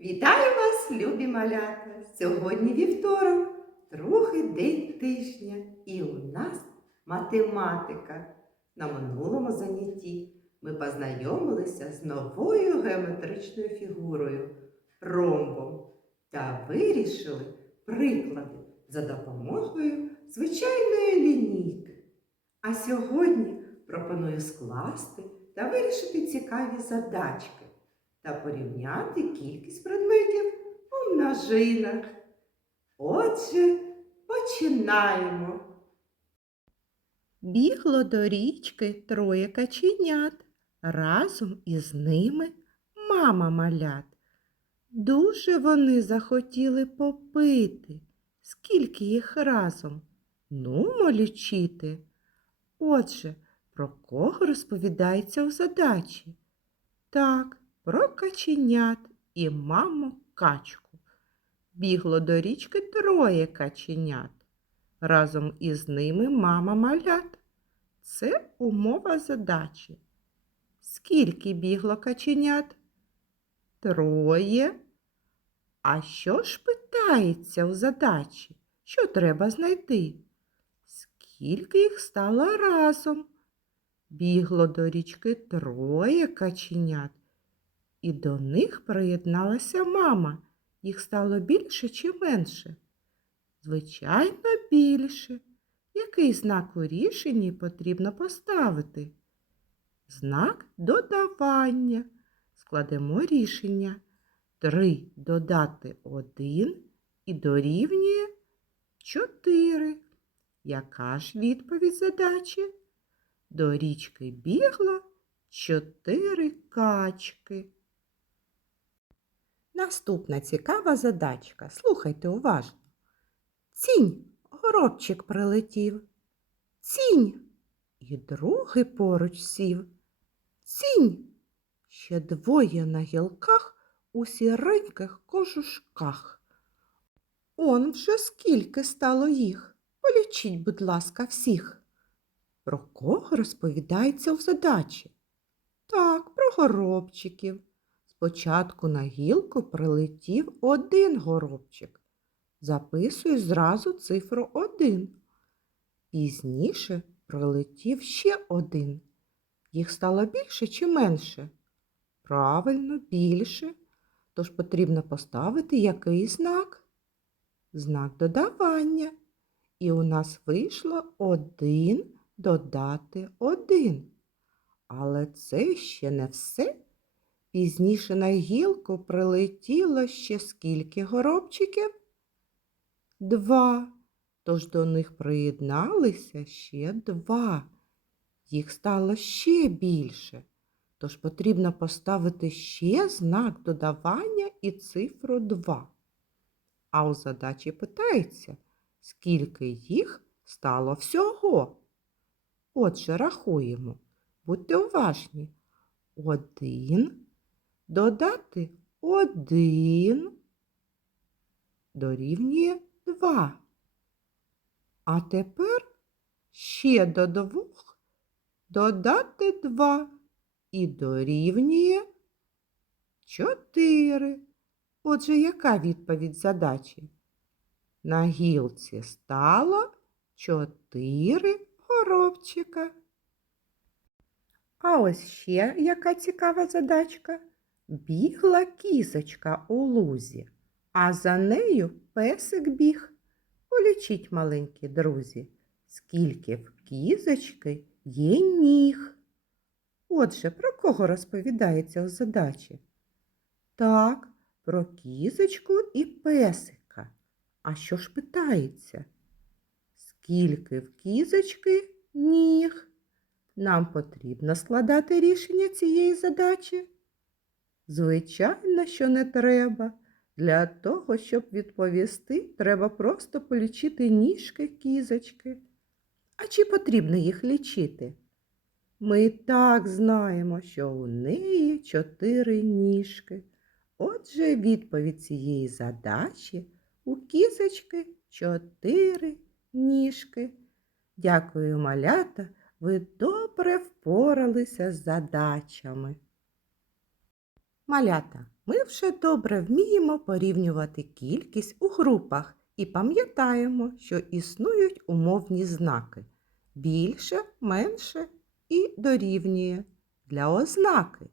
Вітаю вас, любі малята! Сьогодні вівторок, другий день тижня, і у нас математика. На минулому занятті ми познайомилися з новою геометричною фігурою ромбом та вирішили приклади за допомогою звичайної лінійки. А сьогодні пропоную скласти та вирішити цікаві задачки та порівняти кількість предметів у множинах. Отже, починаємо. Бігло до річки троє каченят. Разом із ними мама малят. Дуже вони захотіли попити. Скільки їх разом? Нумо лічити. Отже, про кого розповідається у задачі? Так, про каченят і маму качку. Бігло до річки троє каченят. Разом із ними мама малят. Це умова задачі. Скільки бігло каченят? Троє. А що ж питається у задачі? Що треба знайти? Скільки їх стало разом? Бігло до річки троє каченят. І до них приєдналася мама. Їх стало більше чи менше? Звичайно, більше. Який знак у рішенні потрібно поставити? Знак додавання. Складемо рішення. Три додати один і дорівнює чотири. Яка ж відповідь задачі? До річки бігло чотири качки. Наступна цікава задачка. Слухайте уважно. Цінь, горобчик прилетів. Цінь. І другий поруч сів. Цінь. Ще двоє на гілках у сіреньких кожушках. Он вже скільки стало їх. Полічіть, будь ласка, всіх. Про кого розповідається в задачі? Так, про горобчиків. Спочатку на гілку прилетів один горобчик. Записую зразу цифру один. Пізніше прилетів ще один. Їх стало більше чи менше? Правильно, більше. Тож потрібно поставити який знак? Знак додавання. І у нас вийшло один додати один. Але це ще не все. Пізніше на гілку прилетіло ще скільки горобчиків? Два. Тож до них приєдналися ще два. Їх стало ще більше. Тож потрібно поставити ще знак додавання і цифру 2. А у задачі питається, скільки їх стало всього. Отже, рахуємо. Будьте уважні. Один додати один дорівнює два. А тепер ще до двох додати два і дорівнює чотири. Отже, яка відповідь задачі? На гілці стало чотири горобчика. А ось ще яка цікава задачка. Бігла кізочка у лузі, а за нею песик біг. Полічіть, маленькі друзі, скільки в кізочки є ніг. Отже, про кого розповідається у задачі? Так, про кізочку і песика. А що ж питається? Скільки в кізочки ніг? Нам потрібно складати рішення цієї задачі? Звичайно, що не треба. Для того, щоб відповісти, треба просто полічити ніжки кізочки. А чи потрібно їх лічити? Ми і так знаємо, що у неї чотири ніжки. Отже, відповідь цієї задачі у кізочки чотири ніжки. Дякую, малята, ви добре впоралися з задачами. Малята, Ми вже добре вміємо порівнювати кількість у групах і пам'ятаємо, що існують умовні знаки більше, менше і дорівнює для ознаки.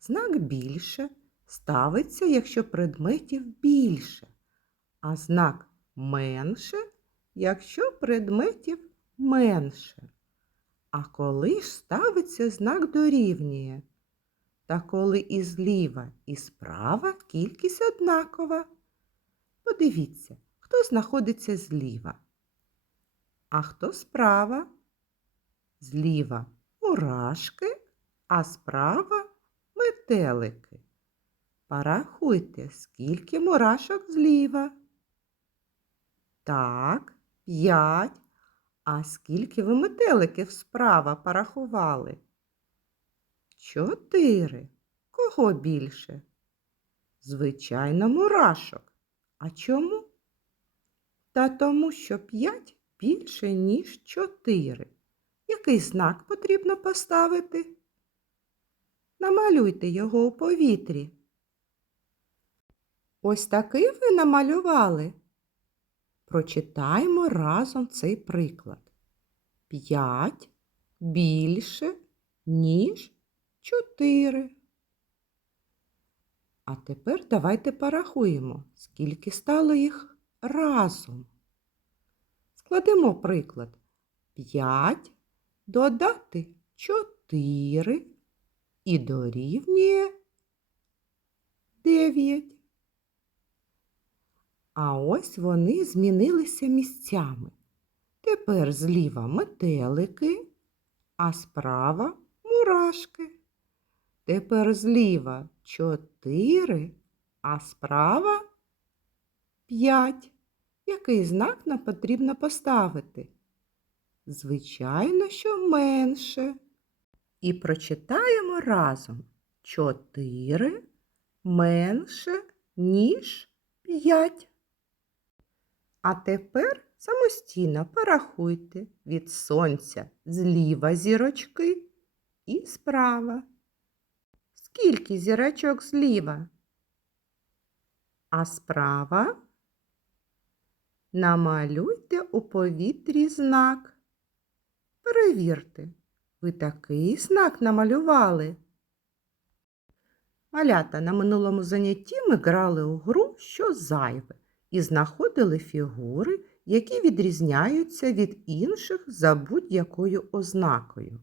Знак більше ставиться, якщо предметів більше, а знак менше, якщо предметів менше. А коли ж ставиться знак дорівнює? Та коли і зліва, і справа кількість однакова. Подивіться, хто знаходиться зліва, а хто справа. Зліва мурашки, а справа метелики. Порахуйте, скільки мурашок зліва. Так, п'ять. А скільки ви метеликів справа порахували? Чотири. Кого більше? Звичайно, мурашок. А чому? Та тому, що п'ять більше, ніж чотири. Який знак потрібно поставити? Намалюйте його у повітрі. Ось такий ви намалювали. Прочитаємо разом цей приклад. П'ять більше, ніж чотири. А тепер давайте порахуємо, скільки стало їх разом. Складемо приклад. П'ять додати чотири і дорівнює дев'ять. А ось вони змінилися місцями. Тепер зліва метелики, а справа мурашки. Тепер зліва чотири, а справа п'ять. Який знак нам потрібно поставити? Звичайно, що менше. І прочитаємо разом чотири менше, ніж п'ять. А тепер самостійно порахуйте від сонця зліва зірочки і справа. Скільки зірочок зліва? А справа намалюйте у повітрі знак. Перевірте, ви такий знак намалювали. Малята на минулому занятті ми грали у гру що зайве і знаходили фігури, які відрізняються від інших за будь-якою ознакою.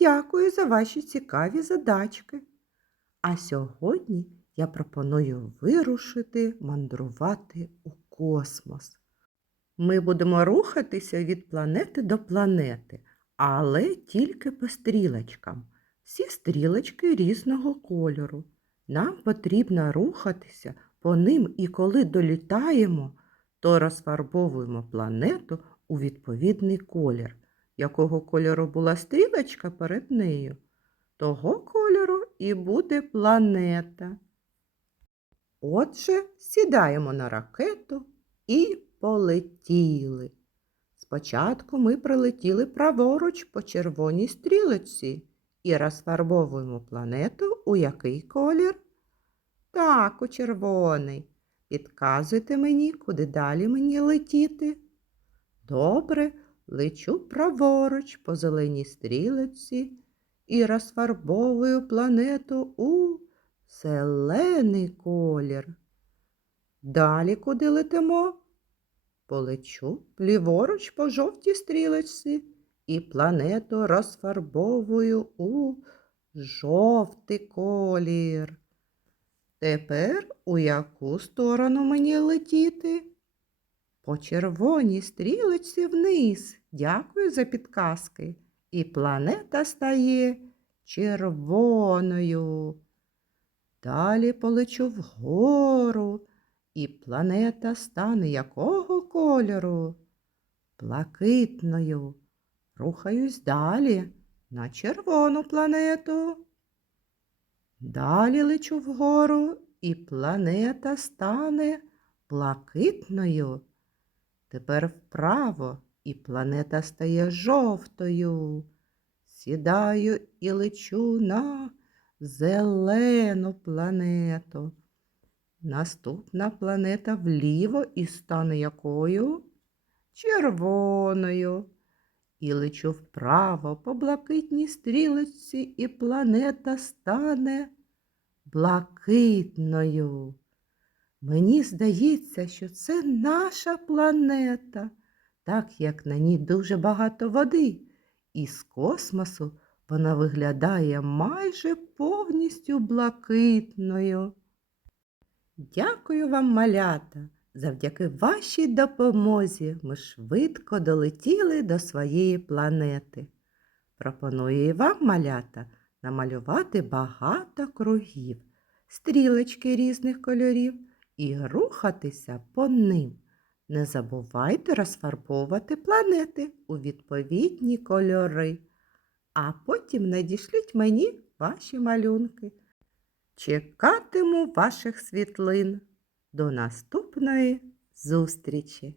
Дякую за ваші цікаві задачки. А сьогодні я пропоную вирушити мандрувати у космос. Ми будемо рухатися від планети до планети, але тільки по стрілочкам. Всі стрілочки різного кольору. Нам потрібно рухатися по ним і коли долітаємо, то розфарбовуємо планету у відповідний колір. Якого кольору була стрілочка перед нею, того кольору і буде планета. Отже, сідаємо на ракету і полетіли. Спочатку ми прилетіли праворуч по червоній стрілочці і розфарбовуємо планету у який колір? Так, у червоний. Підказуйте мені, куди далі мені летіти. Добре, лечу праворуч по зеленій стрілочці і розфарбовую планету у зелений колір. Далі куди летимо? Полечу ліворуч по жовтій стрілочці і планету розфарбовую у жовтий колір. Тепер у яку сторону мені летіти? По червоній стрілочці вниз. Дякую за підказки. І планета стає червоною. Далі полечу вгору, і планета стане якого кольору? Блакитною. Рухаюсь далі на червону планету. Далі лечу вгору, і планета стане блакитною. Тепер вправо, і планета стає жовтою. Сідаю і лечу на зелену планету. Наступна планета вліво і стане якою? Червоною. І лечу вправо по блакитній стрілочці, і планета стане блакитною. Мені здається, що це наша планета, так як на ній дуже багато води, і з космосу вона виглядає майже повністю блакитною. Дякую вам, малята! Завдяки вашій допомозі ми швидко долетіли до своєї планети. Пропоную і вам, малята, намалювати багато кругів, стрілочки різних кольорів і рухатися по ним. Не забувайте розфарбовувати планети у відповідні кольори, а потім надішліть мені ваші малюнки. Чекатиму ваших світлин. До наступної зустрічі!